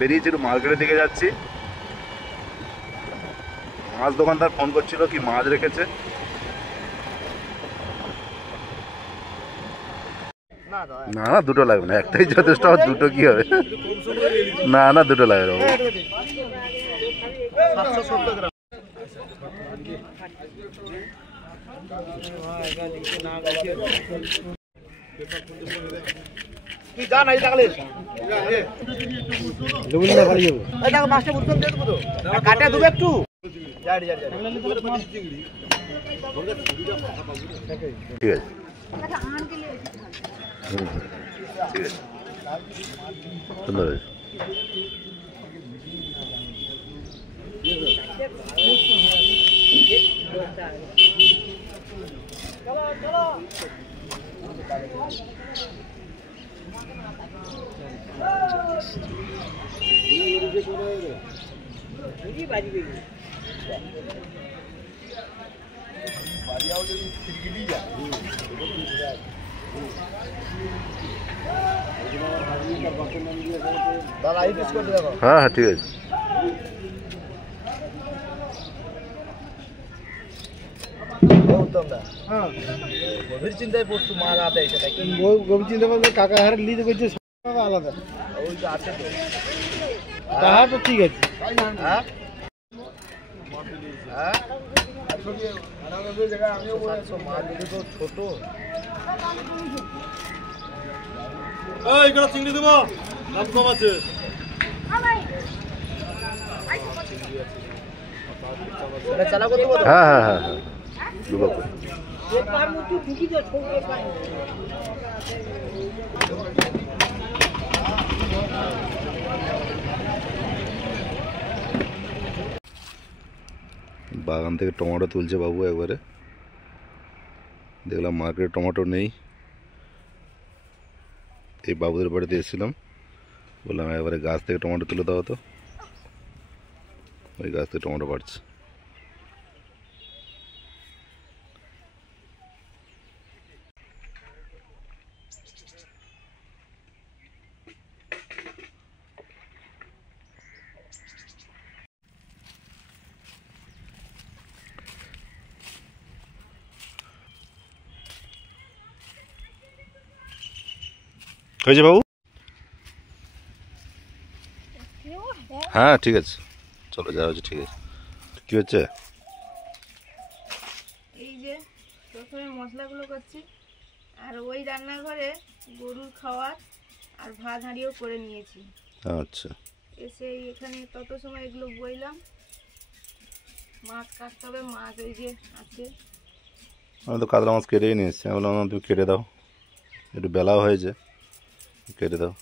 বেরিয়েছি, একটু মার্কেটের দিকে যাচ্ছি। মাছ দোকানদার ফোন করছিল কি মাছ রেখেছে। না না, দুটো লাগবে না, একটাই যথেষ্ট। দুটো কি হবে? না না, দুটো লাগবে। ঠিক আছে, সুন্দর হয়েছে। হ্যাঁ হ্যাঁ, ঠিক আছে। গভীর চিন্তায় পড়তো মা রাতে সেটা কি গভীর চিন্তা করবে কাকা হারে লিজ করছে আলাদা ওই তো আছে তো তাহা তো ঠিক আছে। হ্যাঁ হ্যাঁ, আমিও বলছি মা যদি তো ছোট। এই গড়া চিংড়ি দেবো, দাম কম আছে। এটা চালা করতে বলো। হ্যাঁ হ্যাঁ হ্যাঁ হ্যাঁ, দুটো করে। একবার মুটু ঢুকি দাও ছোট পায়। বাগান থেকে টমেটো তুলছে বাবু একবারে। দেখলাম মার্কেটে টমেটো নেই, এই বাবুদের বাড়িতে এসেছিলাম, বললাম একবারে গাছ থেকে টমেটো তুলে দাও তো। ওই গাছ থেকে টমেটো পাড়ছে। হয়েছে বাবু? হ্যাঁ ঠিক আছে, চলো যাওয়া হচ্ছে। ঠিক আছে, কি হচ্ছে? এই যে প্রথমে মশলাগুলো করছি, আর ওই রান্নাঘরে গরুর খাওয়ার আর ভাত হাঁড়িও করে নিয়েছি। আচ্ছা, এসে এখানে তত সময় এগুলো বইলাম। মাছ কাটতে হবে, মাছ ওই যে আছে। আমি তো কাতলা মাছ কেটেই নিয়ে এসেছি, আমি বললাম তুমি কেটে দাও, একটু বেলাও হয়েছে, কেটে দাও।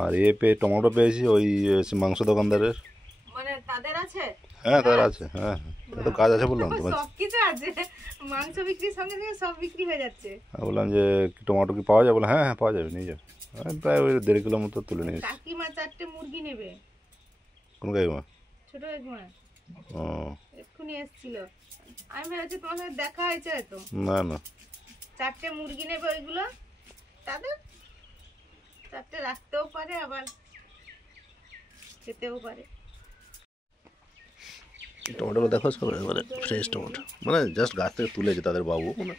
আর টমেটো পেয়েছি ওই মাংস দোকানদারের। মানে তাদের আছে? হ্যাঁ তাদের আছে, হ্যাঁ হ্যাঁ, তো কাজ আছে বললাম তোমার। সব কিছু আছে, মাংস বিক্রির সঙ্গে সঙ্গে সব বিক্রি হয়ে যাচ্ছে। বললাম যে টমেটো কি পাওয়া যায়? বলে হ্যাঁ হ্যাঁ পাওয়া যাবে, নিয়ে যাবে। প্রায় ওই 1.5 কিলো মতো তুলে নিয়েছি। কাকিমা 4টে মুরগি নেবে। কোন কাকিমা? ছোট কাকিমা। ও, এক্ষুনি এসেছিল, আমি ভেবেছি তোমার সাথে দেখা হয়েছে হয়তো। না না, 4টে মুরগি নেবে, ওইগুলো তাদের 4টে রাখতেও পারে, আবার খেতেও পারে। টমেটোগুলো দেখো সব মানে ফ্রেশ টমেটো, মানে জাস্ট গাছ থেকে তুলেছে তাদের বাবু, মানে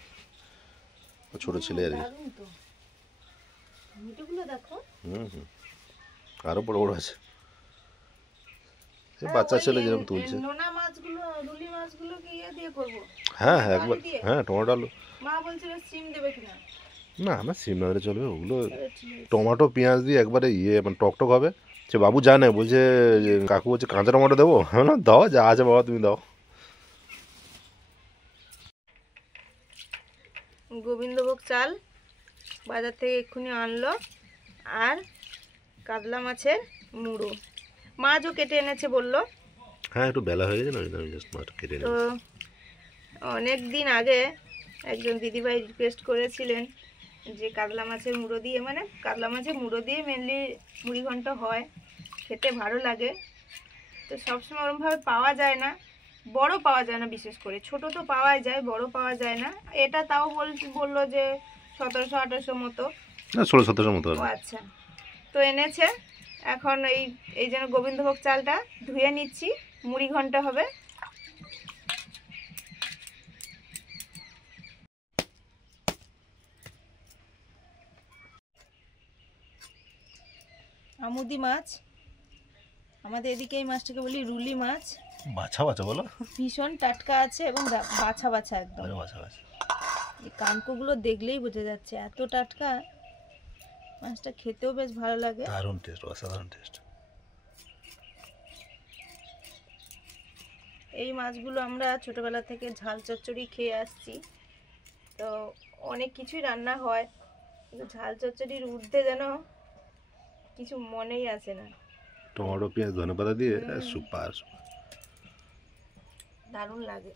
ছোটো ছেলে আর কি। টমেটোগুলো দেখো। হুম, আরও বড় বড় আছে, বাচ্চা ছেলে যেরকম তুলছে। নোনা মাছগুলো, রুলি মাছগুলো কি ইয়ে দিয়ে করবো? হ্যাঁ হ্যাঁ, একবার হ্যাঁ টমেটো আলু। মা বলছিল সিম দেবে কিনা। না না, সিম না হলে চলবে। ওগুলো টমেটো পেঁয়াজ দিয়ে একবারে মানে টকটক হবে। সে বাবু জানে, বলছে কাকু বলছে কাঁচা টমেটো দেবো, হ্যাঁ না দাও, যা আছে বাবা তুমি দাও। গোবিন্দভোগ চাল বাজার থেকে এক্ষুনি আনলো, আর কাতলা মাছের মুড়ো মাছও কেটে এনেছে বললো। হ্যাঁ একটু বেলা হয়ে গেছে না, আমি জাস্ট মাছ কেটে তো অনেক দিন আগে একজন দিদিভাই রিকোয়েস্ট করেছিলেন যে কাতলা মাছের মুড়ো দিয়ে, মানে কাতলা মাছের মুড়ো দিয়ে মেনলি মুড়ি ঘন্ট হয়, খেতে ভালো লাগে। তো সবসময় ওরকমভাবে পাওয়া যায় না, বড় পাওয়া যায় না, বিশেষ করে ছোট তো পাওয়াই যায়, বড় পাওয়া যায় না। এটা তাও বললো যে 1700-1800 মতো, না 1600-1700 মতো। আচ্ছা, তো এনেছে। এখন এই জন্য গোবিন্দভোগ চালটা ধুয়ে নিচ্ছি, মুড়ি ঘন্ট হবে। আমুদি মাছ, আমাদের এদিকে এই মাছটাকে বলি রুলি মাছ। বাছা বাছা বলো, ভীষণ টাটকা আছে এবং বাছা বাছা একদম। বাছা বাছা, এই কানকোগুলো দেখলেই বোঝা যাচ্ছে এত টাটকা। মাছটা খেতেও বেশ ভালো লাগে, দারুণ টেস্ট, অসাধারণ টেস্ট। এই মাছগুলো আমরা ছোটবেলা থেকে ঝাল চচ্চড়ি খেয়ে আসছি, তো অনেক কিছুই রান্না হয়, কিন্তু ঝাল চচ্চড়ির ঊর্ধ্বে যেন কিছু মনেই আসে না। টমেটো পেঁয়াজ ধনেপাতা দিয়ে সুপার, দারুণ লাগে।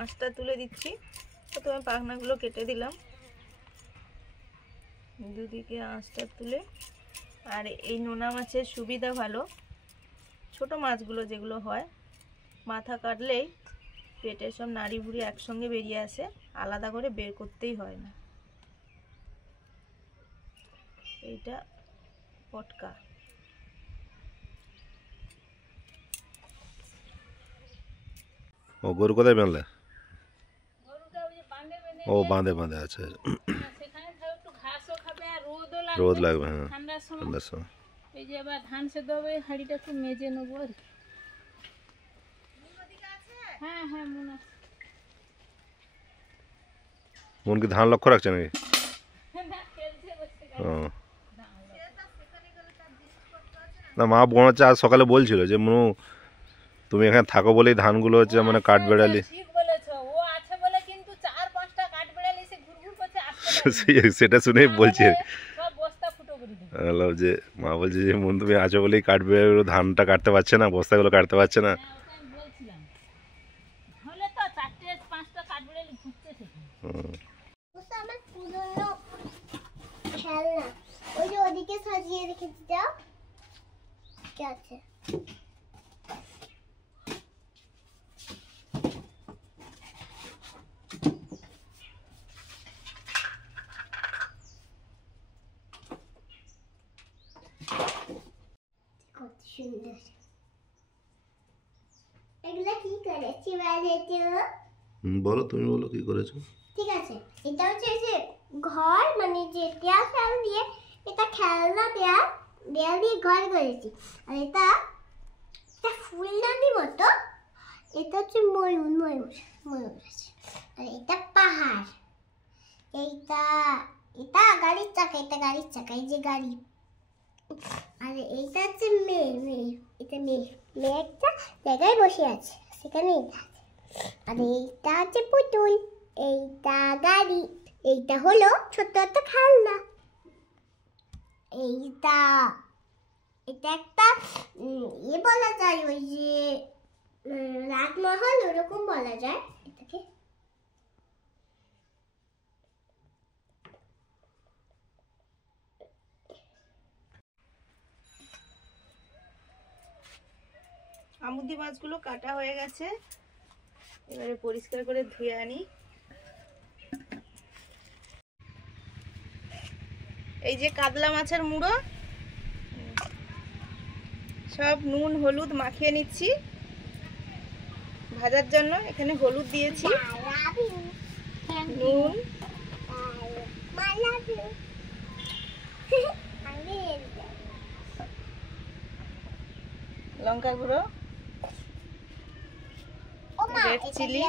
আঁচটা তুলে দিচ্ছি, প্রথমে পাখনাগুলো কেটে দিলাম, দুদিকে আঁচটা তুলে। আর এই নোনা মাছের সুবিধা ভালো, ছোট মাছগুলো যেগুলো হয় মাথা কাটলেই পেটের সব নাড়ি ভুড়ি একসঙ্গে বেরিয়ে আসে, আলাদা করে বের করতেই হয় না। এইটা পটকা। ও গরু কোথায় বাঁধলে? ও বাঁধে বাঁধে, আচ্ছা রোদ লাগবে, হ্যাঁ ঠান্ডার সময়। এই যে আবার ধান সেদ্ধ হবে, হাঁড়িটা একটু মেজে নেবো আর। হ্যাঁ হ্যাঁ মন আছে। মন কি ধান লক্ষ্য রাখছে নাকি? ও না, মা বোন হচ্ছে আজ সকালে বলছিল যে মনু তুমি এখানে থাকো বলেই ধানগুলো হচ্ছে মানে কাঠ বেড়ালি। ঠিক বলেছো, ও আছে বলে কিন্তু 4-5টা কাঠ বেড়ালি এসে ঘুরঘুর করছে, আসতে সেটা শুনেই বলছি সব বস্তা ফুটো করে দিবে। বললাম যে মা বলছে যে মন তুমি আছো বলেই কাঠ বেড়াগুলো ধানটা কাটতে পারছে না, বস্তাগুলো কাটতে পারছে না। হ্যাঁ, ওটা আমি বলছিলাম, হলে তো 4-5টা কাঠ বেড়ালি ঘুরছে সেখানে। আমার পুরনো খেলনা ওই যে ওদিকে সাজিয়ে রেখেছি, যাও কি আছে। কত সুন্দর, এগুলা কি করেছি বলো? বলো, তুমি বলো কি করেছো। ঠিক আছে, এটা হচ্ছে এই যে ঘর, মানে যে দেয়াল ফেয়াল দিয়ে, এটা খেলনা দেয়াল দিয়ে ঘর করেছি। আর এটা ফুলদানি মতো, এটা হচ্ছে ময়ূর আছে। আর এটা পাহাড়, এটা গাড়ির চাকা, এটা গাড়ির চাকা, এই যে গাড়ি। আর এইটা হচ্ছে মেয়ে, এটা মেয়ে একটা জায়গায় বসে আছে, সেখানে এটা আছে। আর এইটা হচ্ছে পুতুল, এইটা গাড়ি, এইটা হলো ছোট্ট একটা খেলনা। এটা একটা বলা যায়, ওই যে রাজমহল ওরকম বলা যায় এটাকে। আমুদি মাছগুলো কাটা হয়ে গেছে, এবারে পরিষ্কার করে ধুয়ে আনি। এই যে কাতলা মাছের মুড়ো, সব নুন হলুদ মাখিয়ে নিচ্ছি ভাজার জন্য। এখানে হলুদ দিয়েছি, নুন, লঙ্কা গুঁড়ো, রেড চিলি,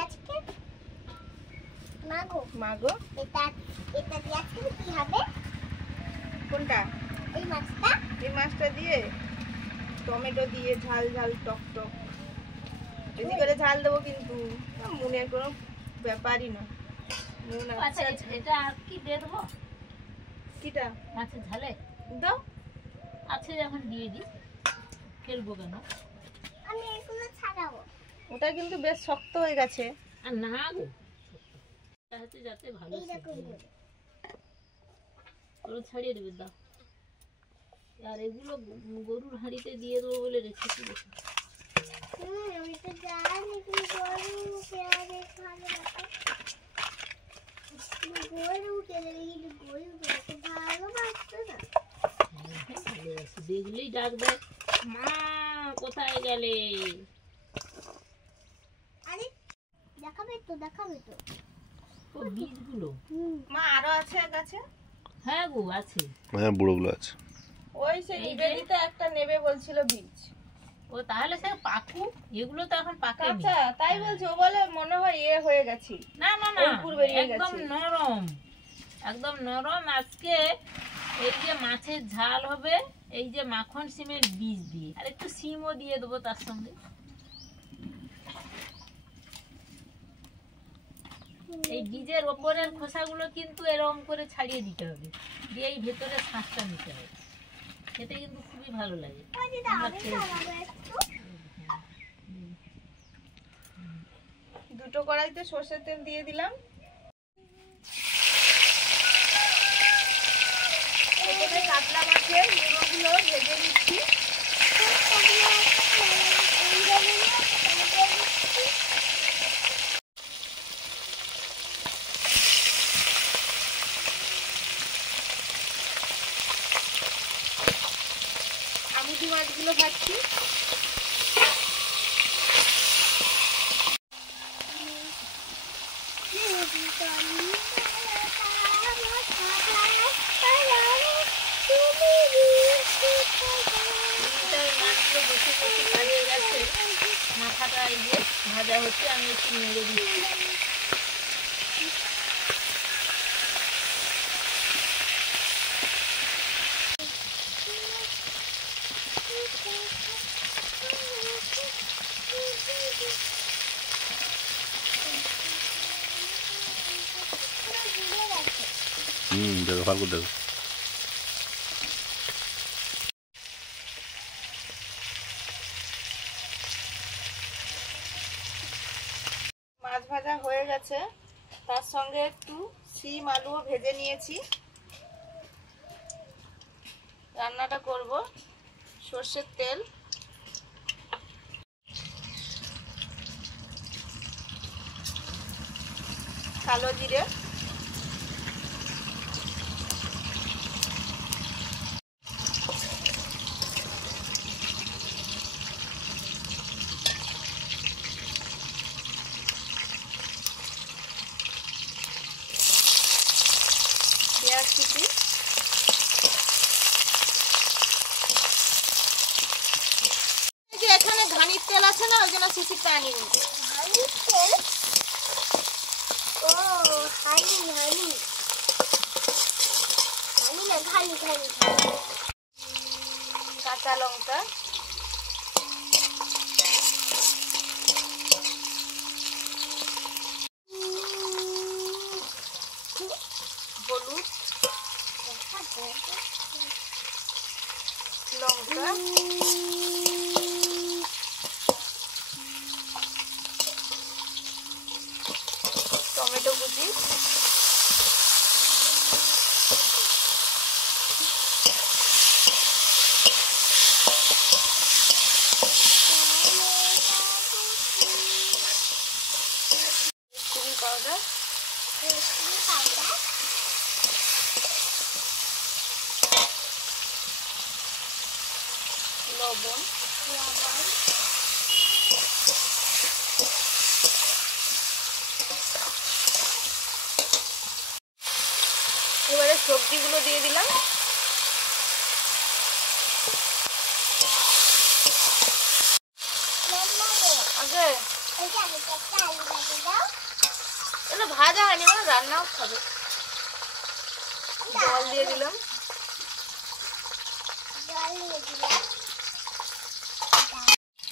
মাগো। এটা দিয়ে আজকে কি হবে? কোনটা? এই মাছটা। এই মাছটা দিয়ে টমেটো দিয়ে ঝাল ঝাল টক টক, বেশি করে ঝাল দেবো, কিন্তু নুনের কোনো ব্যাপারই না। নুন আচ্ছা, এটা আর কি দিয়ে দেবো? কিটা মাছের ঝালে দাও। আছে এখন দিয়ে দিই, ফেলবো কেন? আমি এগুলো ছাড়াবো। ওটা কিন্তু বেশ শক্ত হয়ে গেছে। আর না গো, যাতে যাতে ভালো এইরকম সিদ্ধ হয়। করে। ওগুলো ছাড়িয়ে দেবে, দাও। আর এগুলো গরুর হাঁড়িতে দিয়ে দেবো বলে রেখেছি। আমি তো জানি তুমি গরু পেয়ারে ভালো লাগে। গরু পেলে কিন্তু গরু পেলে ভালোবাসতো না। ভালোবাসি, দেখলেই ডাক দেয়, মা কোথায় গেলে? আরে দেখাবে তো ও বীজগুলো, মা আরো আছে গাছে? হ্যাঁ গো আছে। হ্যাঁ বুড়োগুলো আছে। ওই সেই এই যে- নিবেদিতা একটা নেবে বলছিল বীজ। ও তাহলে সে পাকু, এগুলো তো এখন পাকেনি। কাঁচা, তাই বলছে। ও বলে মনে হয় হয়ে গেছি। না না না, অঙ্কুর বেরিয়ে একদম গেছে। নরম, একদম নরম। আজকে এই যে মাছের ঝাল হবে এই যে মাখন সিমের বীজ দিয়ে, আর একটু সিমও দিয়ে দেবো তার সঙ্গে। এই বীজের ওপরের খোসাগুলো কিন্তু এরকম করে ছাড়িয়ে দিতে হবে, দিয়ে এই ভেতরে শাঁসটা নিতে হবে। খেতে কিন্তু খুবই ভালো লাগে। আমরা খেয়েছি। দুটো কড়াইতে সর্ষের তেল দিয়ে দিলাম। প্রথমে কাতলা মাছের মুড়োগুলো ভেজে নিচ্ছি। আমুদি মাছগুলো ভাজছি। মাছগুলো বসে বসে ছাড়িয়ে গেছে, মাথাটা এই যে ভাজা হচ্ছে, আমি একটু নেড়ে দিচ্ছি। দেখো ভালো করে দেখো। মাছ ভাজা হয়ে গেছে, তার সঙ্গে একটু শিম আলুও ভেজে নিয়েছি। রান্নাটা করব সর্ষের তেল, কালো জিরে, পেঁয়াজ কুচি, এই যে এখানে ঘানির তেল আছে না, ওই জন্য শিশিরটা আনিয়ে নিতে। ও হানি হানি হানি না ঘানি ঘানি কাঁচা লঙ্কা, হলুদ, লঙ্কা, টমেটো কুচি, চিলি পাউডার, লবণ, এবারে সবজিগুলো দিয়ে দিলাম। আগে এটা ভাজা হয়নি, মানে রান্নাও খাবে। জল দিয়ে দিলাম।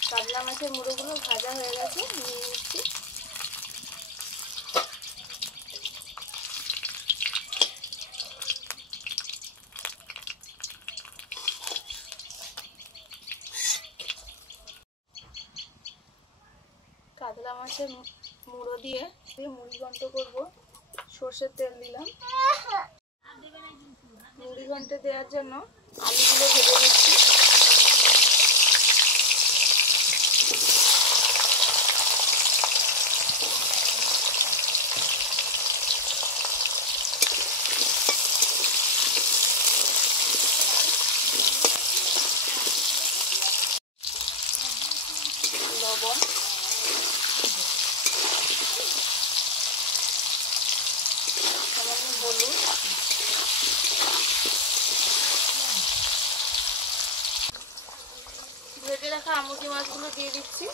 কাতলা মাছের মুড়োগুলো ভাজা হয়ে গেছে, নিয়ে নিচ্ছি। কাতলা মাছের মুড়ো দিয়ে মুড়ি ঘন্ট করব। সর্ষের তেল দিলাম। মুড়ি ঘন্টে দেওয়ার জন্য আলুগুলো ভেজে নিচ্ছি। লবণ, সামান্য হলুদ, ভেজে রাখা আমুদি মাছগুলো দিয়ে দিচ্ছি।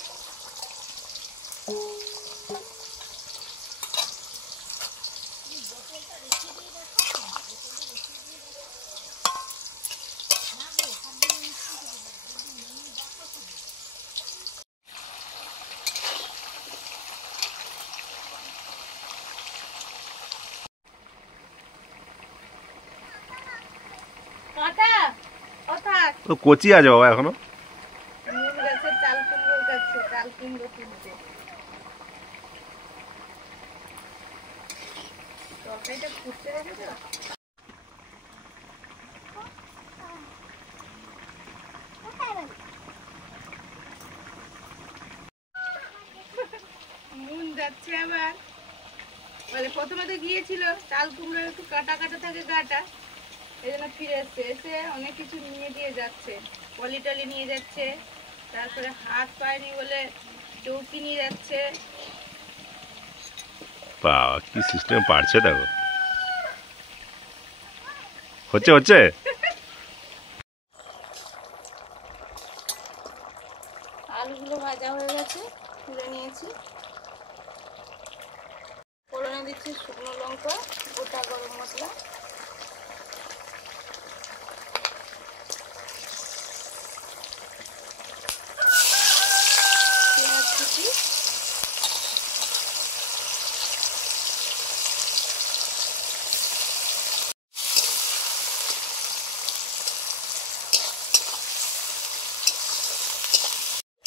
তো কচি আছে বাবা এখনো। নুন গাছে চাল কুমড়ো গাছে চাল কুমড়ো তুলতে তরকারিটা ফুটতে রেখেছো। নুন যাচ্ছে আবার। মানে প্রথমে তো গিয়েছিল চাল কুমড়ো একটু কাটা কাটা থাকে গাটা, এই জন্য ফিরে এসছে। এসে অনেক কিছু নিয়ে দিয়ে যাচ্ছে, পলিটলি নিয়ে যাচ্ছে, তারপরে হাত পায়নি বলে চৌকি নিয়ে যাচ্ছে। বাবা কি সিস্টেম পারছে দেখো। হচ্ছে হচ্ছে। আলুগুলো ভাজা হয়ে গেছে, তুলে নিয়েছি। ফোড়নে দিচ্ছি শুকনো লঙ্কা, গোটা গরম মশলা, পেঁয়াজ কুচি,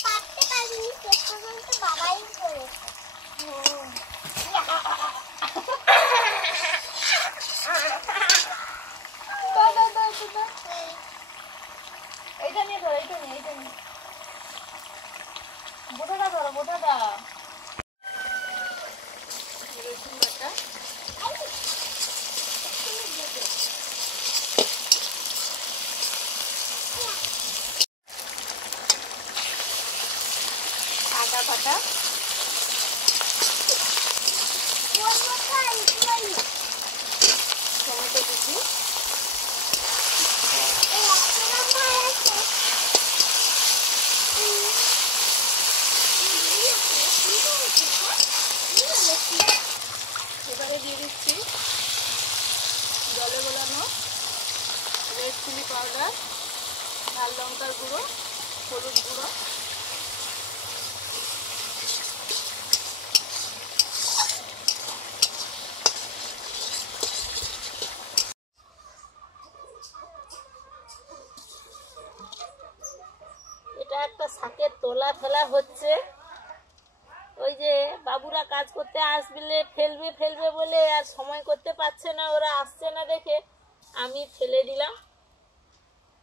পারতে পারিনি, শেষ পর্যন্ত বাবাই করেছে। এইটা নিয়ে ধরো, এইটা নিয়ে, এইটা নিয়ে, বোটাটা ধরো, বোটাটা। রসুন বাটা, আদা বাটা, টমেটো কুচি, এবারে দিয়ে দিচ্ছি জলে গোলানো রেড চিলি পাউডার, লাল লঙ্কার গুঁড়ো, হলুদ গুঁড়ো, এটা একটা শাকের তোলা ফেলা হচ্ছে। ওই যে বাবুরা কাজ করতে আসলে ফেলবে ফেলবে বলে আর সময় করতে পারছে না, ওরা আসছে না দেখে আমি ফেলে দিলাম।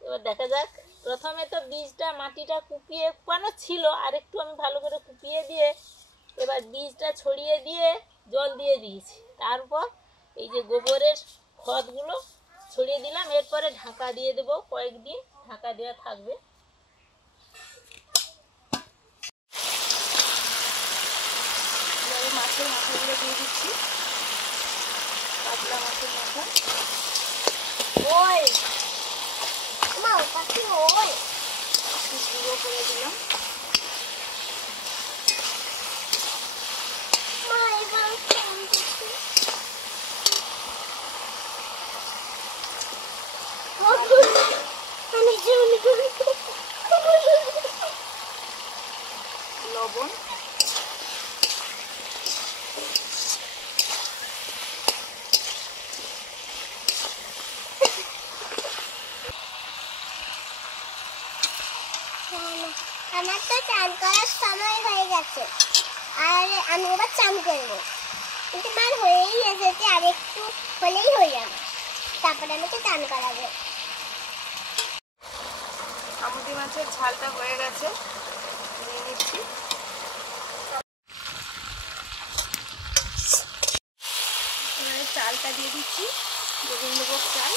এবার দেখা যাক। প্রথমে তো বীজটা মাটিটা কুপিয়ে কুপানো ছিল, আর একটু আমি ভালো করে কুপিয়ে দিয়ে এবার বীজটা ছড়িয়ে দিয়ে জল দিয়ে দিয়েছি। তারপর এই যে গোবরের খড়গুলো ছড়িয়ে দিলাম। এরপরে ঢাকা দিয়ে দেবো, কয়েকদিন ঢাকা দেওয়া থাকবে। এবারে মাছের মাথাগুলো দিয়ে দিচ্ছি, কাতলা মাছের মাথা। ওই মা পাখি ওই একটু গুঁড়ো করে দিলাম। মা এবার ফোন করছি। আমি জীবনে লবণ, আমার তো চান করার সময় হয়ে গেছে। আর আমি এবার চান করবো, কিন্তু মার হয়েই এসেছে, আর একটু হলেই হয়ে যাবে, তারপরে আমাকে চান করাবে। আমুদি মাছের ঝালটা হয়ে গেছে, নিয়ে নিচ্ছি। এবারে চালটা দিয়ে দিচ্ছি, গোবিন্দভোগ চাল।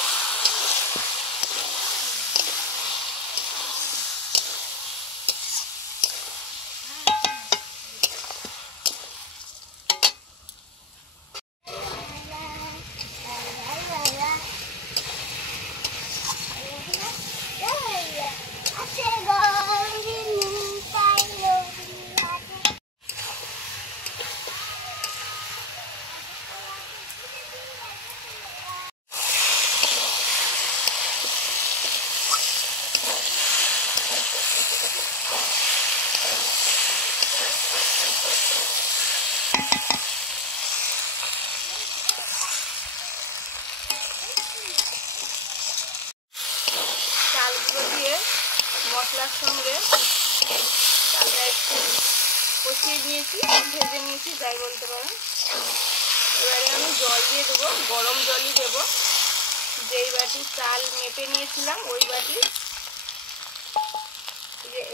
চালগুলো দিয়ে মশলার সঙ্গে চালটা একটু কষিয়ে নিয়েছি, ভেজে নিয়েছি যাই বলতে পারেন। এবারে আমি জল দিয়ে দেবো, গরম জলই দেবো। যেই বাটি চাল মেপে নিয়েছিলাম ওই বাটি,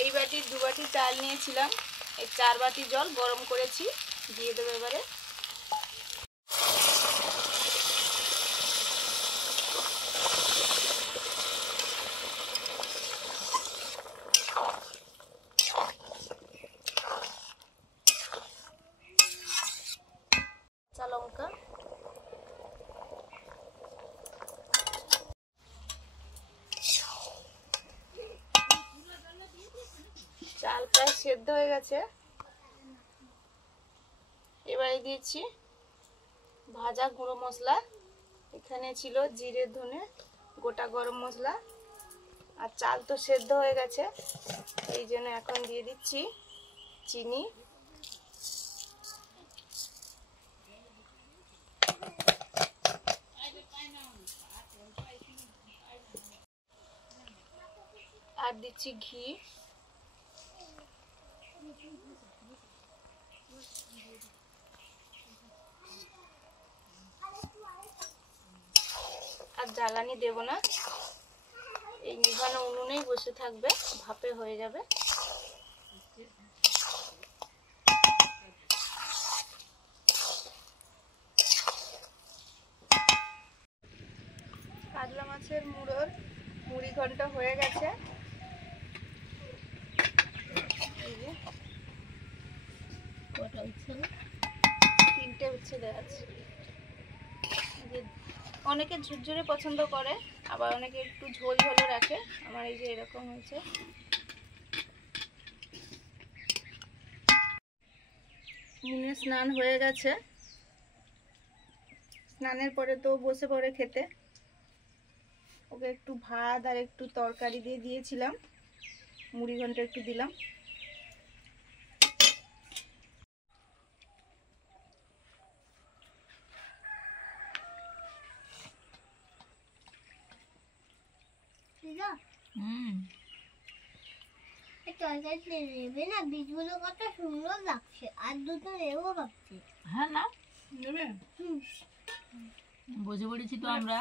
এই বাটির 2 বাটি চাল নিয়েছিলাম, এই 4 বাটি জল গরম করেছি, দিয়ে দেবো এবারে। কাঁচা লঙ্কা, চাল প্রায় সেদ্ধ হয়ে গেছে। এবারে দিয়েছি ভাজা গুঁড়ো মশলা, এখানে ছিল জিরে, ধনে, গোটা গরম মশলা। আর চাল তো সেদ্ধ হয়ে গেছে, এই জন্য এখন দিয়ে দিচ্ছি চিনি, আর দিচ্ছি ঘি, আর জ্বালানি দেব না, এই নিভানো উনুনেই বসে থাকবে, ভাপে হয়ে যাবে। কাতলা মাছের মুড়ি ঘন্ট হয়ে গেছে। এই যে 3টে উচ্ছে দেওয়া আছে। অনেকে ঝুরঝুরে পছন্দ করে, আবার অনেকে একটু ঝোল ঝোলও রাখে। আমার এই যে এরকম হয়েছে। মুনে স্নান হয়ে গেছে, স্নানের পরে তো বসে পড়ে খেতে। ওকে একটু ভাত আর একটু তরকারি দিয়ে দিয়েছিলাম, মুড়ি ঘন্ট একটু দিলাম। তরকারিতে নেবে না, বীজগুলো কত সুন্দর লাগছে, আর দুটো নেবো ভাবছি। হ্যাঁ না নেবে, বুঝে পড়েছি তো আমরা।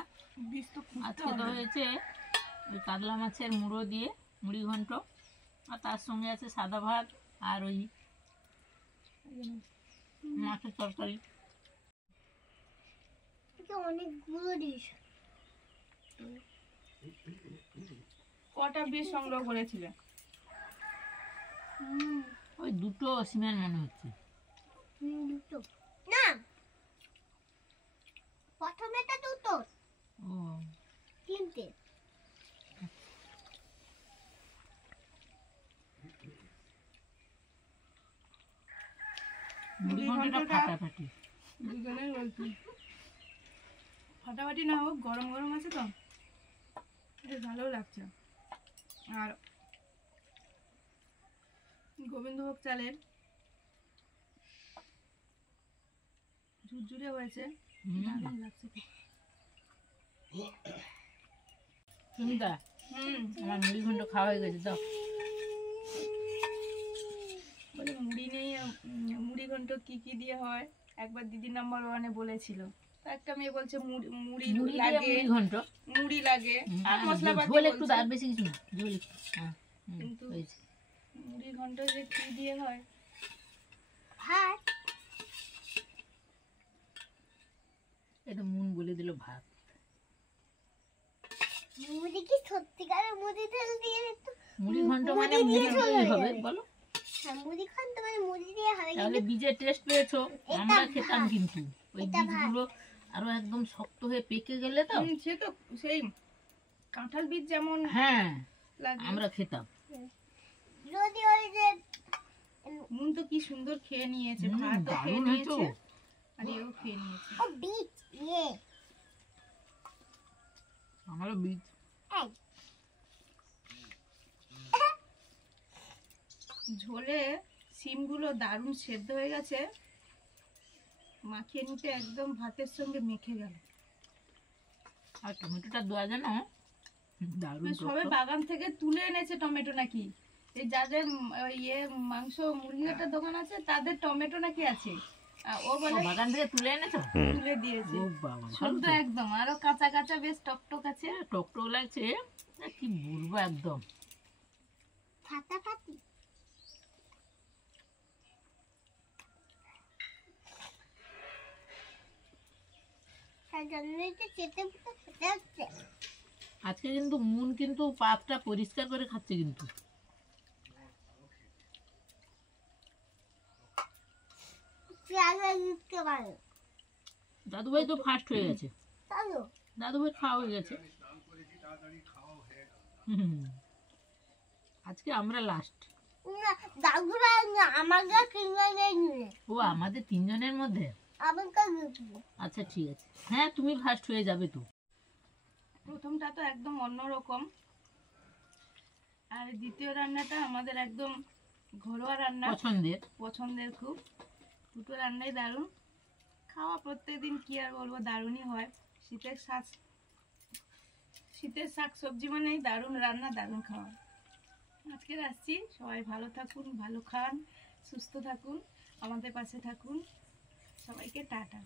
আজকে তো হয়েছে ওই কাতলা মাছের মুড়ো দিয়ে মুড়ি ঘন্ট, আর তার সঙ্গে আছে সাদা ভাত আর ওই মাছের তরকারি। অনেকগুলো ডিশ। কটা বীজ সংগ্রহ করেছিলে? ওই 2টো সিমেন্ট মনে হচ্ছে। দুটো না, প্রথমেটা দুটো, ও 3টে। মুড়ি ঘন্টটা ফাটাফাটি। দুজনের বলছি ফাটাফাটি না হোক, গরম গরম আছে তো বেশ ভালো লাগছে। আর গোবিন্দভোগ চালের ঝুরঝুরে হয়েছে, দারুণ লাগছে। সুমিতা, আমার মুড়ি ঘন্ট খাওয়া হয়ে গেছে, দাও। বলে মুড়ি নেই, মুড়ি ঘন্ট কি কি দিয়ে হয় একবার দিদি নাম্বার 1-এ বলেছিল। তো একটা মেয়ে বলছে মুড়ি লাগে, মুড়ি লাগে আর মশলাপাতি ঝোল একটু বলছে। বেশি কিছু না, ঝোল একটু। হ্যাঁ, কিন্তু হয়েছে। মুড়ি ঘন্ট যে কি দিয়ে হয় ভাত এটা মন বলে দিল ভাত। মুড়ি কি সত্যিকারের মুড়ি তেল দিয়ে একটু মুড়ি ঘন্ট মানে মুড়ি দিয়ে মুড়ি ঝোল দিয়ে হয়ে হবে যাবে। বলো। হ্যাঁ, মুড়ি খান তো মানে মুড়ি দিয়ে হবে, তাহলে কিন্তু বীজের টেস্ট পেয়েছো, এটা আমরা ভাত। খেতাম কিন্তু ওই এটা ভাত। বীজগুলো আরো একদম শক্ত হয়ে পেকে গেলে তো। সে তো সেই কাঁঠাল বীজ যেমন হ্যাঁ, লাগে আমরা খেতাম। যদি ওই যে মুন তো কি সুন্দর খেয়ে নিয়েছে, হুম, ভাতও খেয়ে দারুণ হয়েছে। নিয়েছে আর এও খেয়ে নিয়েছে। ও বীজ ইয়ে আমারও বীজ। এই ঝোলে সিমগুলো দারুণ সেদ্ধ হয়ে গেছে, মাখিয়ে নিতে একদম ভাতের সঙ্গে মেখে গেল। আর টমেটোটা দেওয়া যেন দারুণ সবে বাগান থেকে তুলে এনেছে টমেটো নাকি, এই যাদের মাংস মুরগিটার দোকান আছে তাদের টমেটো নাকি আছে, ও বলে বাগান থেকে তুলে এনেছো? তুলে দিয়েছে ও বাবা, শুদ্ধ একদম, আরো কাঁচা কাঁচা বেশ টকটক আছে। টকটক লাগছে, কি বলবো একদম। ফাটাফাটি তার জন্যই তো চেটে পুটে খেতে হচ্ছে। আজকে কিন্তু মন কিন্তু পাতটা পরিষ্কার করে খাচ্ছে কিন্তু। পেঁয়াজ দিতে পারো দাদুভাই তো ফার্স্ট হয়ে গেছে, চলো দাদুভাই খাওয়া হয়ে গেছে। হুম, আজকে আমরা লাস্ট। না দাদুরা না আমাকে কিনে নিয়ে ও আমাদের তিনজনের মধ্যে? আমাকে দিবি আচ্ছা ঠিক আছে, হ্যাঁ তুমি ফার্স্ট হয়ে যাবে তো। প্রথমটা তো একদম অন্যরকম, আর দ্বিতীয় রান্নাটা আমাদের একদম ঘরোয়া রান্না, পছন্দের। পছন্দের খুব। দুটো রান্নাই দারুণ, খাওয়া প্রত্যেকদিন কি আর বলবো, দারুণই হয়। শীতের শাক সবজি মানেই দারুণ রান্না, দারুণ খাওয়া। আজকে আসছি, সবাই ভালো থাকুন, ভালো খান, সুস্থ থাকুন, আমাদের পাশে থাকুন, সবাইকে টাটা।